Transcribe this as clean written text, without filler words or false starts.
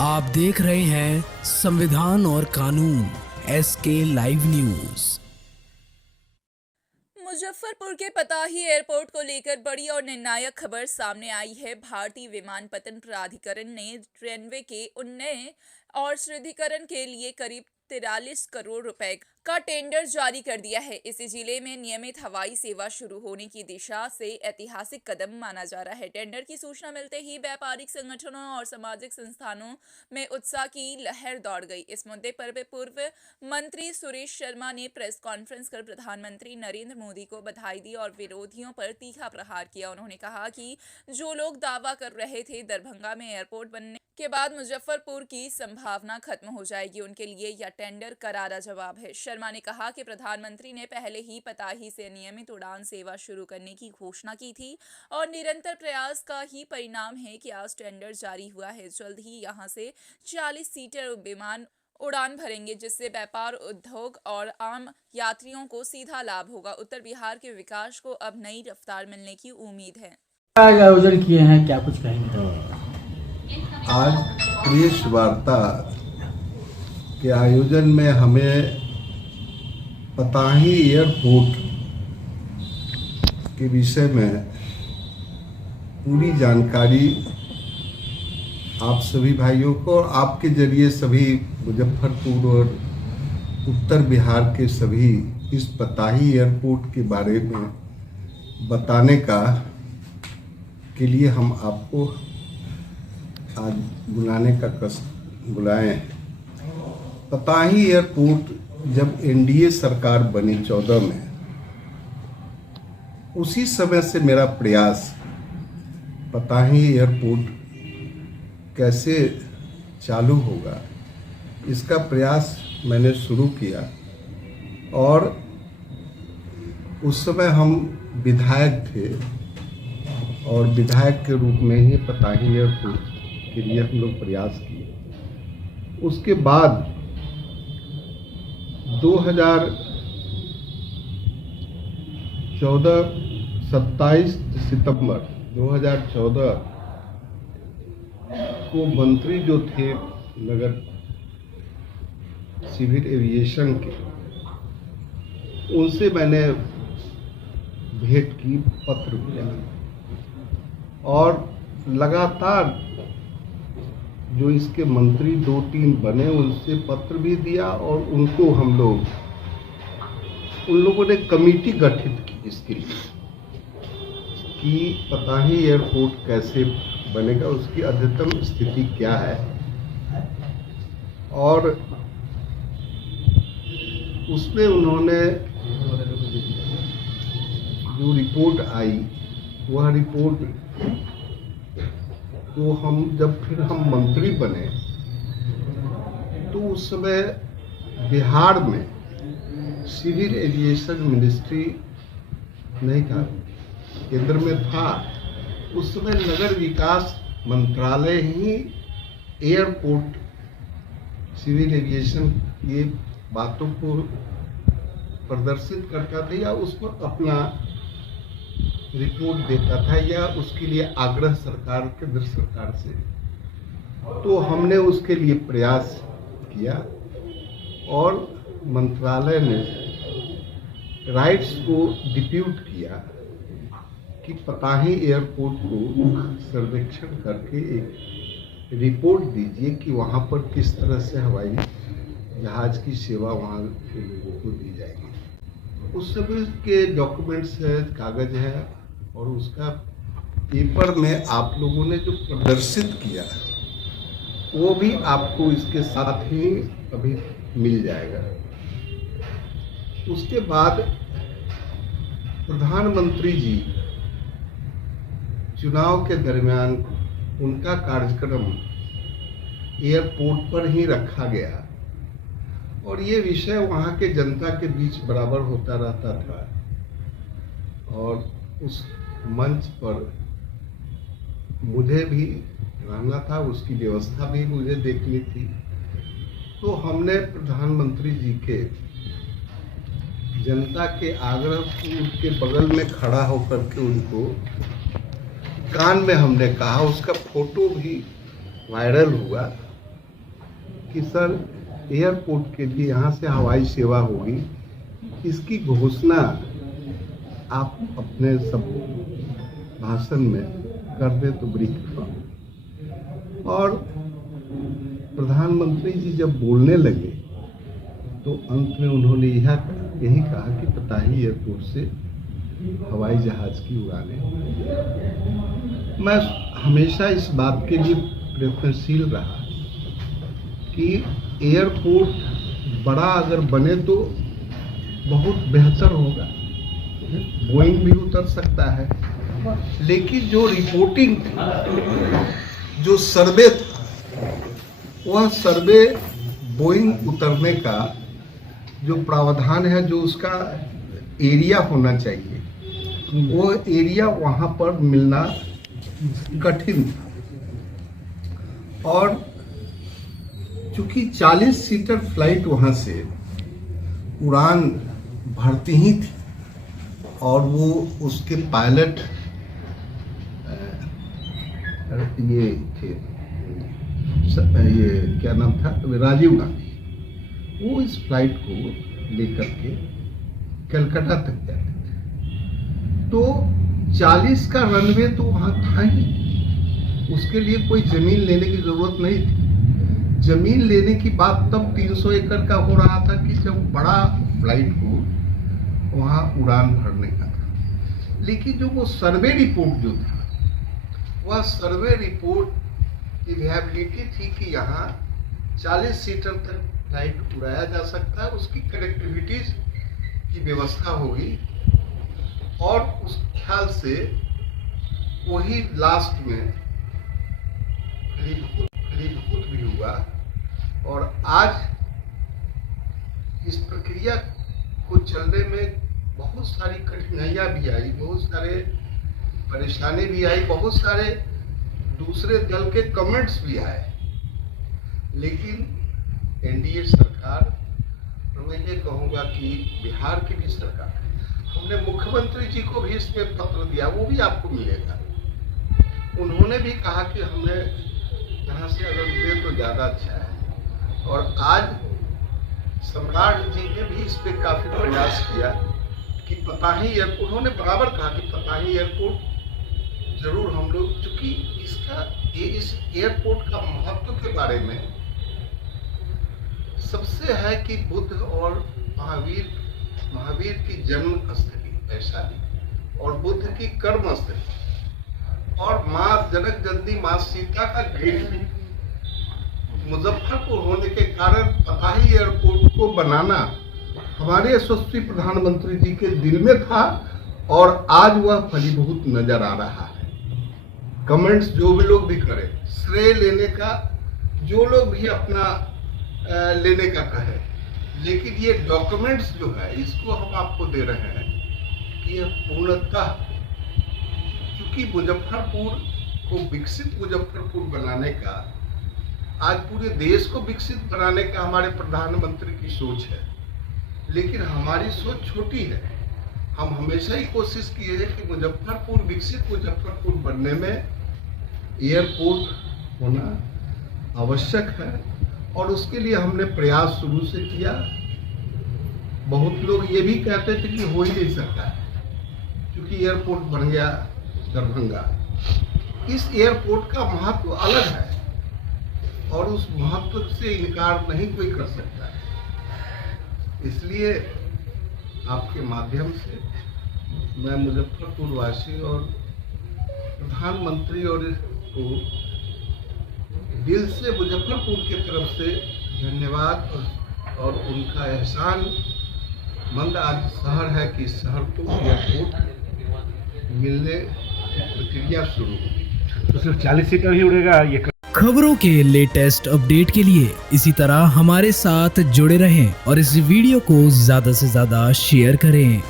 आप देख रहे हैं संविधान और कानून SK लाइव न्यूज। मुजफ्फरपुर के पताही एयरपोर्ट को लेकर बड़ी और निर्णायक खबर सामने आई है। भारतीय विमानपत्तन प्राधिकरण ने रनवे के उन्नयन और सुदृढ़ीकरण के लिए करीब 43 करोड़ रुपए का टेंडर जारी कर दिया है। इसी जिले में नियमित हवाई सेवा शुरू होने की दिशा से ऐतिहासिक कदम माना जा रहा है। टेंडर की सूचना मिलते ही व्यापारिक संगठनों और सामाजिक संस्थानों में उत्साह की लहर दौड़ गई। इस मुद्दे पर पूर्व मंत्री सुरेश शर्मा ने प्रेस कॉन्फ्रेंस कर प्रधानमंत्री नरेंद्र मोदी को बधाई दी और विरोधियों पर तीखा प्रहार किया। उन्होंने कहा कि जो लोग दावा कर रहे थे दरभंगा में एयरपोर्ट बनने के बाद मुजफ्फरपुर की संभावना खत्म हो जाएगी, उनके लिए यह टेंडर करारा जवाब है। शर्मा ने कहा कि प्रधानमंत्री ने पहले ही पताही से नियमित उड़ान सेवा शुरू करने की घोषणा की थी और निरंतर प्रयास का ही परिणाम है कि आज टेंडर जारी हुआ है। जल्द ही यहां से 40 सीटर विमान उड़ान भरेंगे, जिससे व्यापार, उद्योग और आम यात्रियों को सीधा लाभ होगा। उत्तर बिहार के विकास को अब नई रफ्तार मिलने की उम्मीद है। आयोजन किए हैं, क्या कुछ कहेंगे? आज प्रेस वार्ता के आयोजन में हमें पताही एयरपोर्ट के विषय में पूरी जानकारी आप सभी भाइयों को और आपके जरिए सभी मुजफ्फरपुर और उत्तर बिहार के सभी इस पताही एयरपोर्ट के बारे में बताने के लिए हम आपको आज बुलाने का कष्ट बुलाए हैं। पताही एयरपोर्ट जब एनडीए सरकार बनी 14 में, उसी समय से मेरा प्रयास पताही एयरपोर्ट कैसे चालू होगा इसका प्रयास मैंने शुरू किया और उस समय हम विधायक थे और विधायक के रूप में ही पताही एयरपोर्ट के लिए हम लोग प्रयास किए। उसके बाद 27 सितंबर 2014 को मंत्री जो थे नगर सिविल एविएशन के, उनसे मैंने भेंट की, पत्र दिया और लगातार जो इसके मंत्री 2-3 बने उनसे पत्र भी दिया और उनको उन लोगों ने कमेटी गठित की इसके लिए कि पताही एयरपोर्ट कैसे बनेगा, उसकी अद्यतन स्थिति क्या है। और उसमें उन्होंने जो रिपोर्ट आई, वह रिपोर्ट तो फिर हम मंत्री बने तो उस समय बिहार में सिविल एविएशन मिनिस्ट्री नहीं था, केंद्र में था। उस समय नगर विकास मंत्रालय ही एयरपोर्ट सिविल एविएशन ये बातों को प्रदर्शित करता था या उस पर अपना रिपोर्ट देता था या उसके लिए आग्रह सरकार, केंद्र सरकार से। तो हमने उसके लिए प्रयास किया और मंत्रालय ने राइट्स को डिप्यूट किया कि पताही एयरपोर्ट को सर्वेक्षण करके एक रिपोर्ट दीजिए कि वहाँ पर किस तरह से हवाई जहाज की सेवा वहाँ के लोगों को दी जाएगी। उस सभी के डॉक्यूमेंट्स है, कागज है और उसका पेपर में आप लोगों ने जो प्रदर्शित किया वो भी आपको इसके साथ ही अभी मिल जाएगा। उसके बाद प्रधानमंत्री जी चुनाव के दरमियान उनका कार्यक्रम एयरपोर्ट पर ही रखा गया और ये विषय वहाँ के जनता के बीच बराबर होता रहता था और उस मंच पर मुझे भी रहना था, उसकी व्यवस्था भी मुझे देखनी थी। तो हमने प्रधानमंत्री जी के जनता के आग्रह के बगल में खड़ा होकर के उनको कान में हमने कहा, उसका फोटो भी वायरल हुआ कि सर एयरपोर्ट के लिए यहाँ से हवाई सेवा होगी, इसकी घोषणा आप अपने सब भाषण में कर दे तो बड़ी कृपा होगी। और प्रधानमंत्री जी जब बोलने लगे तो अंत में उन्होंने यही कहा कि पताही एयरपोर्ट से हवाई जहाज की उड़ानें। मैं हमेशा इस बात के लिए प्रयत्नशील रहा कि एयरपोर्ट बड़ा अगर बने तो बहुत बेहतर होगा, बोइंग भी उतर सकता है, लेकिन जो रिपोर्टिंग थी, जो सर्वे था, वह सर्वे बोइंग उतरने का जो प्रावधान है, जो उसका एरिया होना चाहिए, वो एरिया वहाँ पर मिलना कठिन था। और चूंकि 40 सीटर फ्लाइट वहाँ से उड़ान भरती ही थी और वो उसके पायलट ये थे, ये क्या नाम था, राजीव गांधी, वो इस फ्लाइट को लेकर के कलकत्ता तक जाते थे। तो 40 का रनवे तो वहाँ था ही, उसके लिए कोई जमीन लेने की जरूरत नहीं थी। जमीन लेने की बात तब 300 एकड़ का हो रहा था कि जब बड़ा फ्लाइट को वहाँ उड़ान भरने का था। लेकिन जो वो सर्वे रिपोर्ट जो था, वह सर्वे रिपोर्ट की विएबिलिटी थी कि यहाँ 40 सीटर तक फ्लाइट उड़ाया जा सकता है, उसकी कनेक्टिविटीज की व्यवस्था होगी। और उस ख्याल से वही लास्ट में फलीभूत भी हुआ। और आज इस प्रक्रिया को चलने में बहुत सारी कठिनाइयाँ भी आई, बहुत सारे परेशानी भी आई, बहुत सारे दूसरे दल के कमेंट्स भी आए। लेकिन एनडीए सरकार, और मैं ये कहूँगा कि बिहार की भी सरकार, हमने मुख्यमंत्री जी को भी इसमें पत्र दिया, वो भी आपको मिलेगा। उन्होंने भी कहा कि हमें यहाँ से अगर दे तो ज़्यादा अच्छा है। और आज सम्राट जी ने भी इस पर काफ़ी प्रयास किया कि पताही एयरपोर्ट, उन्होंने बराबर कहा कि पताही एयरपोर्ट जरूर हम लोग, चूँकि इस एयरपोर्ट का महत्व के बारे में सबसे है कि बुद्ध और महावीर की जन्म स्थली वैशाली, और बुद्ध की कर्म स्थली, और माँ जनक जननी माँ सीता का गेट भी मुजफ्फरपुर होने के कारण पताही एयरपोर्ट को बनाना हमारे यशस्वी प्रधानमंत्री जी के दिल में था, और आज वह फलीभूत नजर आ रहा है। कमेंट्स जो भी लोग भी करें, श्रेय लेने का जो लोग भी अपना लेने का कहे, लेकिन ये डॉक्यूमेंट्स जो है इसको हम आपको दे रहे हैं कि यह पूर्णतः, क्योंकि मुजफ्फरपुर को विकसित मुजफ्फरपुर बनाने का, आज पूरे देश को विकसित बनाने का हमारे प्रधानमंत्री की सोच है, लेकिन हमारी सोच छोटी है। हम हमेशा ही कोशिश किए हैं कि मुजफ्फरपुर, विकसित मुजफ्फरपुर बनने में एयरपोर्ट होना आवश्यक है, और उसके लिए हमने प्रयास शुरू से किया। बहुत लोग ये भी कहते थे कि हो ही नहीं सकता है, क्योंकि एयरपोर्ट बन गया दरभंगा। इस एयरपोर्ट का महत्व अलग है, और उस महत्व से इनकार नहीं कोई कर सकता है। इसलिए आपके माध्यम से मैं मुजफ्फरपुर वासी और प्रधानमंत्री और को दिल से मुजफ्फरपुर की तरफ से धन्यवाद और उनका एहसान मंद आज शहर है कि शहर को एयरपोर्ट मिलने की प्रक्रिया शुरू होगी। तो सिर्फ 40 सीटर ही उड़ेगा ये? खबरों के लेटेस्ट अपडेट के लिए इसी तरह हमारे साथ जुड़े रहें और इस वीडियो को ज्यादा से ज्यादा शेयर करें।